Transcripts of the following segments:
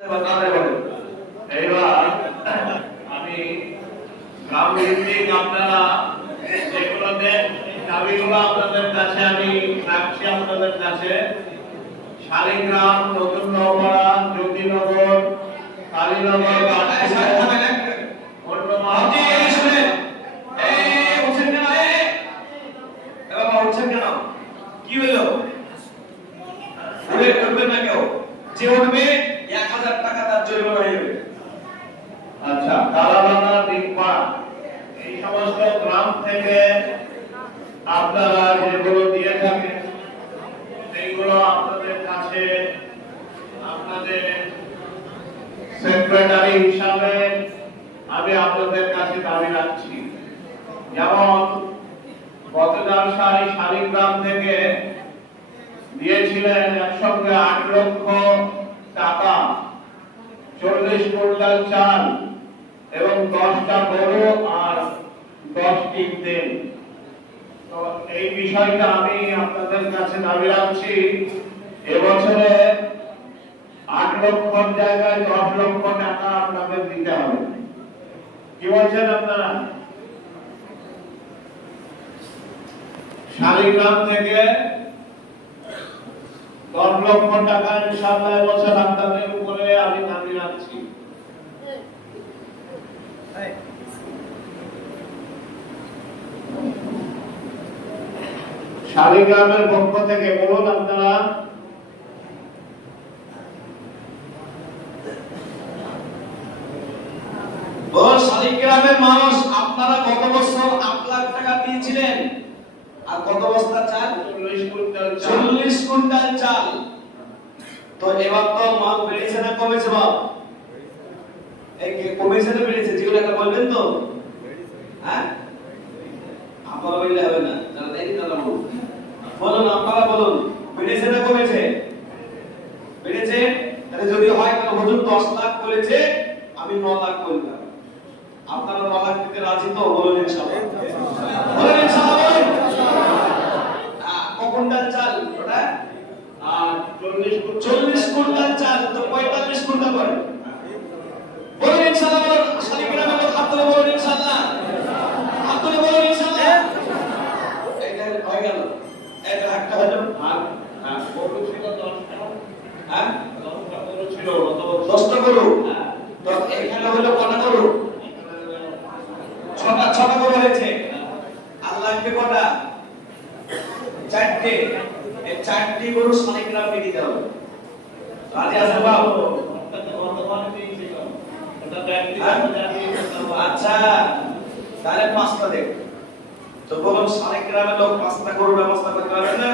এইবার আমি গ্রামভিত্তিক আপনারা যেগুলো দেন দাবিগুলো আপনাদের কাছে আমি রাখছি আপনাদের কাছে। শালিগ্রাম, নতুন নওপাড়া, জ্যোতিনগর, কালীনগর, কি হলো? করবেন না কেউ, যে উঠবে 1000 টাকা তার জরিমানা হয়ে যাবে। আচ্ছা, কালাবাগান, দিকপাড়, এই সমস্ত গ্রাম থেকে আপনারা যেগুলো দিয়ে থাকেন সেইগুলো আপনাদের কাছে আপনাদের সেক্রেটারি হিসাবে আমি আপনাদের কাছে দাবি রাখছি। যেমন গতকাল শালিগ্রাম থেকে দিয়েছিলেন একসঙ্গে 8 লক্ষ টাকা, 40 কুইন্টাল চাল এবং 10টা গরু আর 10টি তেল। তো এই বিষয়টা আমি আপনাদের কাছে দাবি রাখছি, এবছরে 8 লক্ষর জায়গায় 10 লক্ষ টাকা আপনাদের দিতে হবে। কি বলছেন আপনারা? শালিগ্রাম থেকে 10 লক্ষ টাকা ইনশাআল্লাহ এবছর আপনাদের উপরে আমি দাবি রাখছি। শালিগ্রামের পক্ষ থেকে বলুন আপনারা। শালিগ্রামের মানুষ আপনারা গত বছর 8 লাখ টাকা দিয়েছিলেন, আর কত বস্তা চাল? 40 কুইন্টাল চাল। 40 কুইন্টাল চাল। তো এবার তো মাল বেড়েছে না কমেছে? বাপ এই কমেছে না বেড়েছে? যেগুলো একটা বলবেন তো, হ্যাঁ আপনারা বললে হবে না, যারা দেরি তারা বলুন, বলুন আপনারা বলুন, বেড়েছে না কমেছে? বেড়েছে। তাহলে যদি হয় তাহলে হুজুর 10 লাখ বলেছে, আমি 9 লাখ বললাম। আপনারা 9 লাখ দিতে রাজি তো? বলুন ইনশাআল্লাহ, বলুন ইনশাআল্লাহ, বলুন। কুইন্টাল চাল ওটা, আর 40 কুইন্টাল চাল, তো 45 কুইন্টাল করে। বলুন ইনশাআল্লাহ, বলুন। শালিগ্রামের লোক হাত তুলে বলুন ইনশাআল্লাহ, হাত তুলে বলুন ইনশাআল্লাহ। এটা হয়ে গেল, এটা একটা হলো। আর গরু ছিল 10টা, হ্যাঁ 10টা গরু ছিল, 10টা গরু। তো এখানে হলো কটা গরু? 6টা গরু হয়েছে। আল্লাহকে কটা? 4টে। এই 4টি গরু শালিগ্রামে দিতে হবে। রাজি আছেন বাবু? আচ্ছা, তাহলে 5টা দেব। তো বলুন, শালিগ্রামের লোক 5টা গরুর ব্যবস্থা করতে পারবেন না?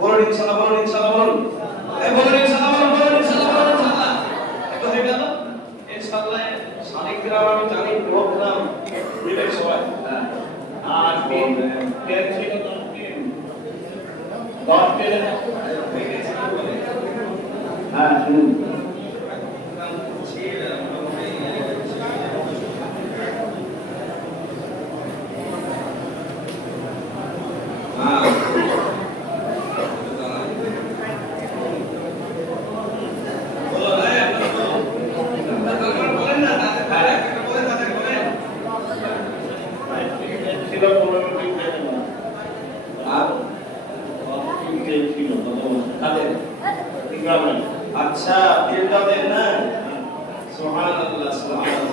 বলুন ইনশাআল্লাহ, বলুন ইনশাআল্লাহ, বলুন। এই বলুন ইনশাআল্লাহ, বলুন, বলুন ইনশাআল্লাহ, বলুন ইনশাআল্লাহ। এটা হয়ে গেল ইনশাআল্লাহ। শালিগ্রাম আমি জানি প্রোগ্রাম দিবেন সবাই। আর তেল ছিল 10 দিন, 10 তেল। হ্যাঁ শুনুন, ছিল 15 দিন তেল আর তেল ছিল তাদের। আচ্ছা, তেলটা দেন না? সুবহানাল্লাহ, সুবহানাল্লাহ।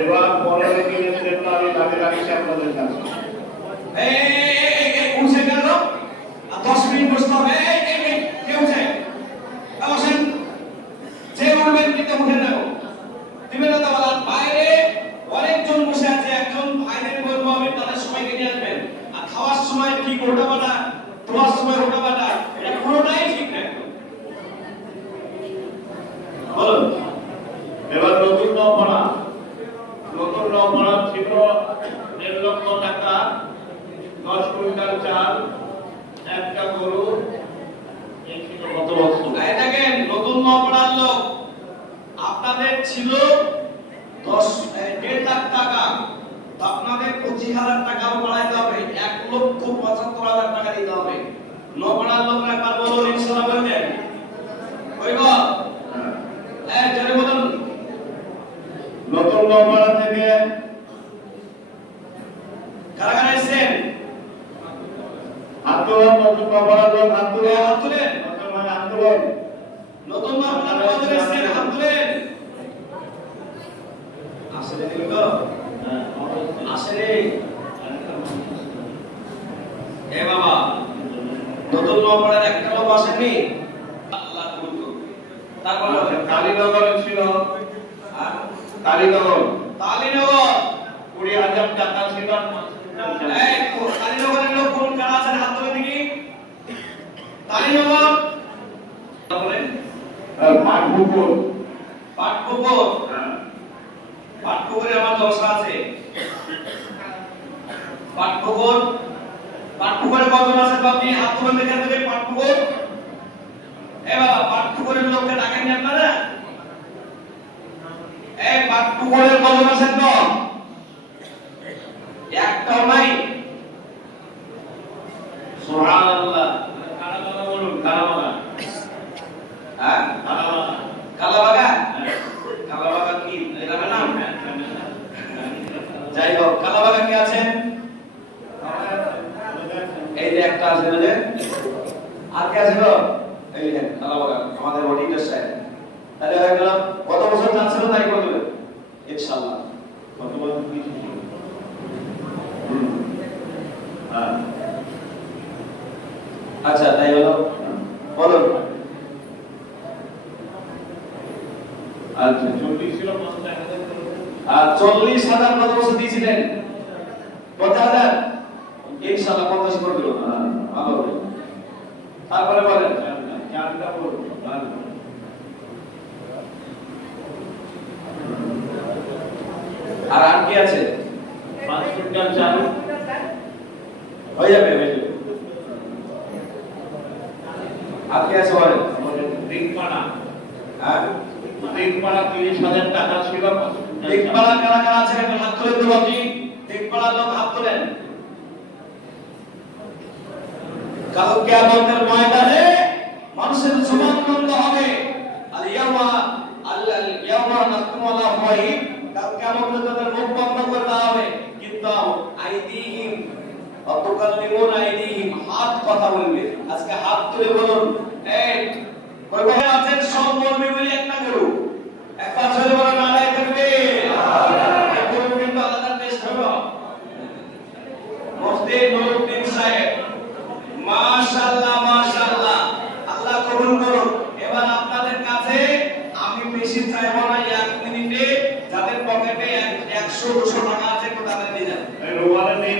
এবার 15 দিনের তেল আমি দাবি রাখছি আপনাদের কাছে। এই উঠে গেল, আর 10 মিনিট বসতে হবে। এই কে উঠে? বসেন। যে উঠবেন কিন্তু উঠে যাও, দিবেন না তো বলার। বাইরে অনেকজন বসে আছে, একজন ভাইদের বলবো আমি তাদের সবাইকে নিয়ে আসবেন। আর খাওয়ার সময় ঠিক ওটা বাটা, তোমার সময় ওটা বাটা, এটা পুরোটাই ঠিক না। বলুন। এবার নতুন নওপাড়া ছিল 1.5 লক্ষ টাকা, 10 কুইন্টাল চাল, 1টা গরু, এই ছিল গত বছর। এই দেখেন, নতুন নওপাড়ার লোক আপনাদের ছিল 1.5 লাখ টাকা, আপনাদের 25,000 টাকা বাড়াইতে হবে, 1,75,000 টাকা দিতে হবে। নওপাড়ার লোকরা একবার বলুন ইনশাআল্লাহ, বলবেন? কইব? নতুন নবরাত হাত তুলে হাত তুলেন। মুসলমান আন্দোলন নতুন মামলা কত এসেছেন হাত তুলেন। আসলে দেখো আসলে এ বাবা নতুন নবরাত একটা লোক আসেনি আল্লাহ কবুল করুন। তারপর কালীনগরে ছিল আর কালীনগর তালিনগর 20,000 টাকা ছিল এই তালিনগরের লোক কোন কারা আছেন হাত তুলে দেখি। তালিনগর বলেন পাটপুকুর পাটপুকুর পাটপুকুরে আমার দশা আছে। পাটপুকুরে কজন আছে বাপনি হাত তুলে দেখেন দেখি। পাটপুকুর এ বাবা পাটপুকুরের লোককে ডাকেননি আপনারা। এই পাটপুকুরের কজন আছেন তো একটাও নাই। সুবহানাল্লাহ। কালাবাগা বলুন কালাবাগা হ্যাঁ কালাবাগা কালাবাগা কালাবাগা কি গ্রামের নাম? যাই হোক কালাবাগা কি আছেন? এই যে একটা আছে বুঝে আর কি আছে গো? এই যে কালাবাগা আমাদের অডিটর সাহেব। তাহলে হয়ে গেল কত বছর যাচ্ছিল তাই করে দেবেন ইনশাআল্লাহ। কত বছর কি ছিল হ্যাঁ আচ্ছা তাই হলো বলুন। আচ্ছা 40 ছিল 50,000 আর 40,000 কত বছর দিয়েছিলেন? 50,000 ইনশাআল্লাহ 50 করে দিল। ভালো হবে। তারপরে বলেন চারটা বলুন আর কি আছে? 5 কুইন্টাল চাল হয়ে যাবে হয়ে যাবে। আর কি আছে বলেন? দিকপাড়া হ্যাঁ দিকপাড়া 30,000 টাকা ছিল দেখপাড়া কারা কারা আছে একটু হাত তুলে দেবো আপনি। দেখপাড়ার লোক হাত তোলেন। কাল কিয়ামতের ময়দানে মানুষের জবানবন্দ হবে। আল ইয়াওমা নাখতিমু আলা আফওয়াহিহিম। কাল কিয়ামতে তাদের মুখ বন্ধ করে দেওয়া হবে। কিন্তু আইদিহিম ওয়া তুকাল্লিমুনা আইদিহিম হাত কথা বলবে। আজকে হাত তুলে বলুন এই কই কই আছেন সব বলবে বলি একটা করু একটা জোরে বলে নারায়ে তাকবীর। এখন কিন্তু আলাদা টেস্ট হবে। মুফতি নুরউদ্দিন সাহেব মাশাআল্লাহ মাশাআল্লাহ আল্লাহ কবুল করুন। এবার আপনাদের কাছে আমি বেশি চাইবো না 1 মিনিটে যাদের পকেটে 100 200 টাকা আছে একটু তাদের দিয়ে যান। রোয়ালে নিয়ে